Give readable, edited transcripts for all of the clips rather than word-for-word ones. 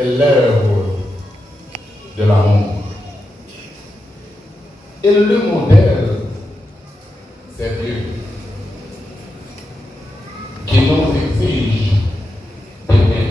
est l'œuvre de l'amour. Et le modèle, c'est Dieu, qui nous exige d'aimer.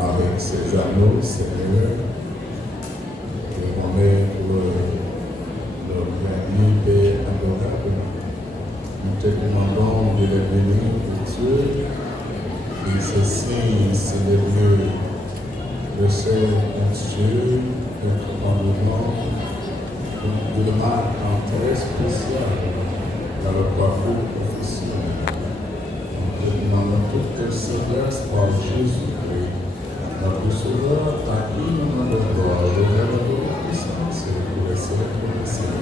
Avec ces anneaux, Seigneur, je remets pour notre ami Père adorable. Nous te demandons de les bénir pour Dieu. Et ceci, c'est le lieu de ce Dieu, notre commandement, de le marque en très spécial dans le parcours professionnel. Nous te demandons toute sagesse par Jésus-Christ. Notre Sauveur, à qui nous demandons gloire, l'honneur de la puissance et pour les siècles des siècles.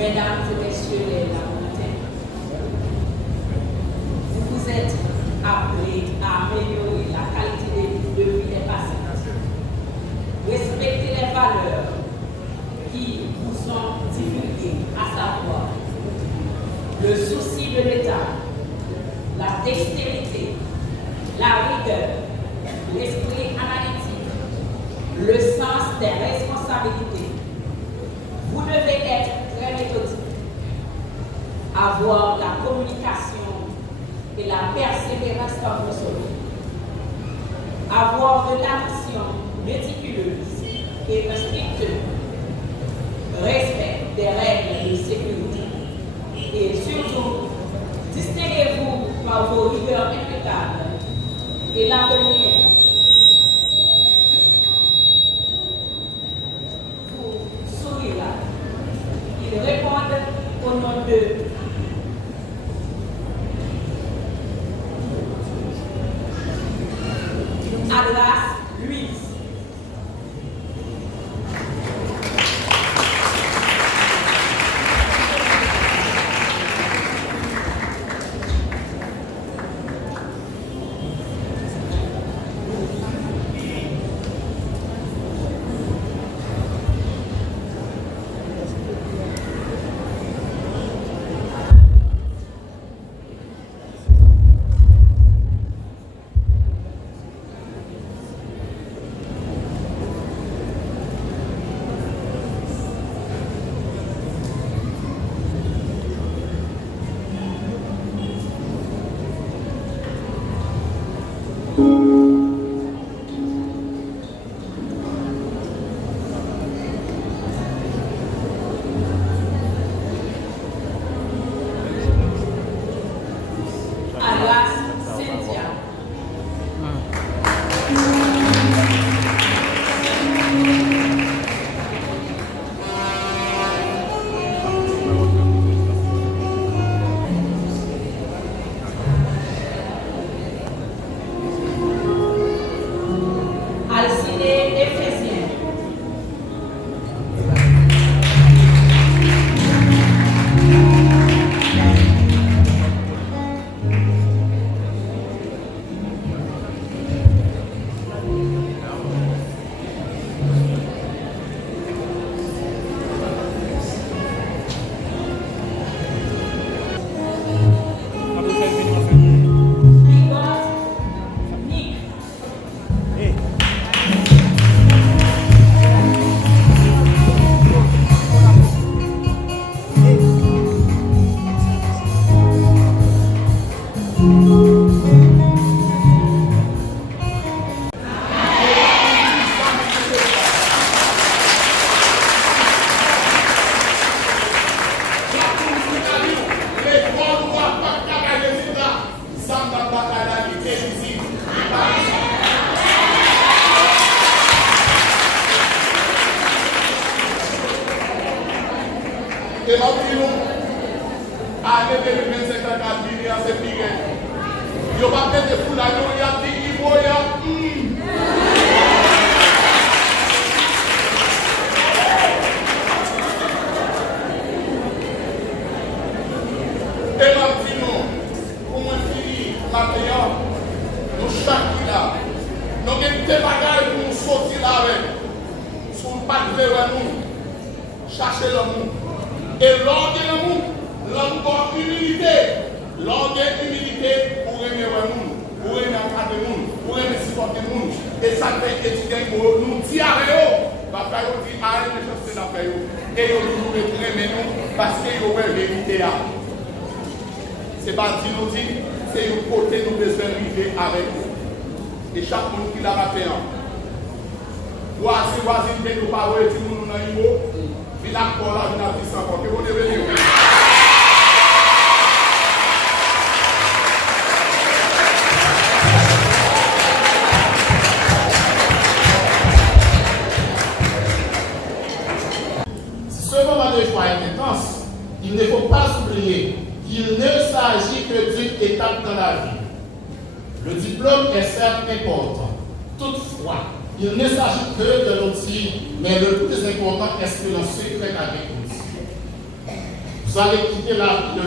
Mesdames et messieurs les lamentins, vous vous êtes appelés à améliorer la qualité de vie des patients. Respectez les valeurs qui vous sont divulguées, à savoir le souci de l'État, la dextérité, la rigueur, l'esprit analytique, le sens des responsabilités. Vous devez être très méthodique, avoir la communication et la persévérance comme le soleil, avoir de l'attention méticuleuse et un strict respect des règles de sécurité. par vos rigueurs impeccables et la première. Vous souriez là. Ils répondent au nom de Adras Louise. Et maintenant, année 2025 à Guinée, c'est pire. Il n'y a pas de fou là, il y a des Ivoiriens. Et maintenant, pour moi, fini, maintenant, nous chaque là, nous avons des bagages pour nous sortir là avec. Sur le pas de nous, chercher l'amour. Et l'ordre de l'amour, l'ordre humilité. L'ordre humilité pour aimer le monde, pour aimer encadrer le monde, pour aimer supporter le monde. Et ça fait étudier pour nous dire à eux. Papa, il dit à eux, je sais la paix. Et ils nous aimer nous parce qu'ils ont la vérité. Ce n'est pas dit nous dire, c'est un côté nous besoin d'arriver avec nous. Et chaque monde qui l'a fait. Voici, nous parlons de nous dans le mot. Il a encore là, il a dit ça encore. Que vous devez dire. Si ce moment de joie est intense, il ne faut pas oublier qu'il ne s'agit que d'une étape dans la vie. Le diplôme est certes important. Toutefois, il ne s'agit que de l'outil, mais le plus important est ce que l'on secret avec l'outil. Vous allez quitter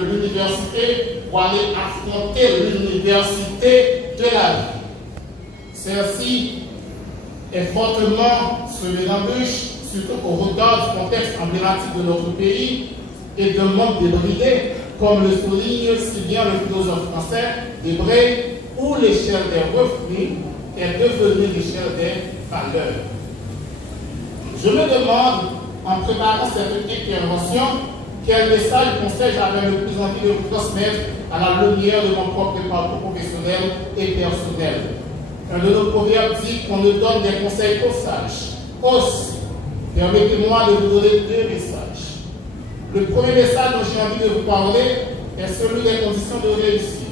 l'université pour aller affronter l'université de la vie. Celle-ci est fortement semée d'embûches, surtout au regard du contexte emblématique de notre pays et de manque de briller, comme le souligne si bien le philosophe français Debré, où l'échelle des revenus est devenue l'échelle des valeurs. Je me demande, en préparant cette intervention, quel message conseil j'avais le plus envie de vous transmettre à la lumière de mon propre parcours professionnel et personnel. Un de nos proverbes dit qu'on ne donne des conseils qu'aux sages. Aussi, permettez-moi de vous donner deux messages. Le premier message dont j'ai envie de vous parler est celui des conditions de réussite.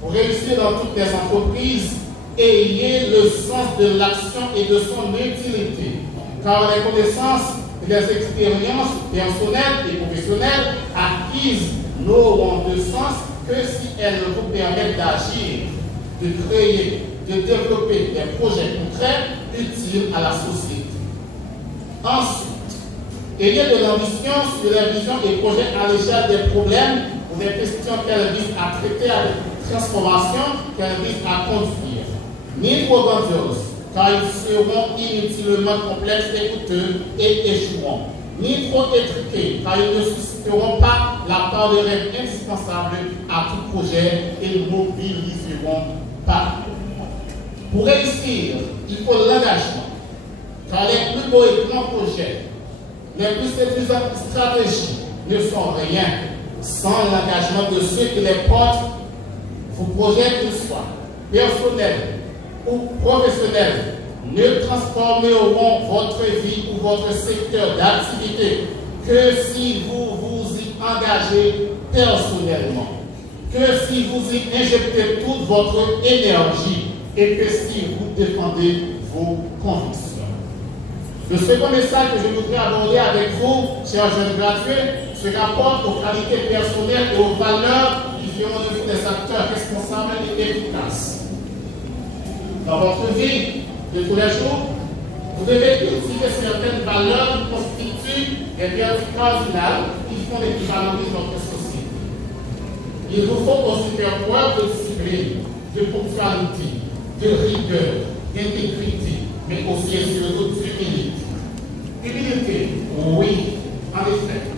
Pour réussir dans toutes les entreprises, ayez le sens de l'action et de son utilité, car les connaissances et les expériences personnelles et professionnelles acquises n'auront de sens que si elles vous permettent d'agir, de créer, de développer des projets concrets utiles à la société. Ensuite, ayez de l'ambition sur les visions et projets à l'échelle des problèmes ou des questions qu'elles visent à traiter avec transformation qu'elles visent à conduire. Ni trop grandioses, car ils seront inutilement complexes et coûteux et échouants. Ni trop étriqués, car ils ne susciteront pas la part de rêve indispensable à tout projet et ne mobiliseront pas. Pour réussir, il faut l'engagement, car les plus beaux et grands projets, les plus séduisantes stratégies ne sont rien sans l'engagement de ceux qui les portent. Vos projets, qu'ils soient personnels ou professionnels, ne transformeront votre vie ou votre secteur d'activité que si vous vous y engagez personnellement, que si vous y injectez toute votre énergie et que si vous défendez vos convictions. Le second message que je voudrais aborder avec vous, chers jeunes gradués, se rapporte aux qualités personnelles et aux valeurs qui feront de vous des acteurs responsables et efficaces. Dans votre vie de tous les jours, vous devez cultiver certaines valeurs qui constituent des vertus cardinales qui font l'équivalence de notre société. Il vous faut aussi faire preuve de discipline, de ponctualité, de rigueur, d'intégrité, mais aussi et surtout d'humilité. Humilité, oui, en effet.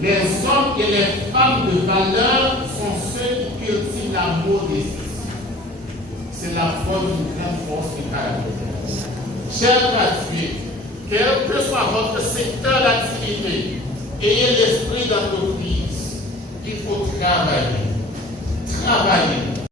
Les hommes et les femmes de valeur sont ceux qui cultivent la modestie. C'est la forme d'une grande force du caractère. Chers gradués, quel que soit votre secteur d'activité, ayez l'esprit d'entreprise. Il faut travailler. Travailler.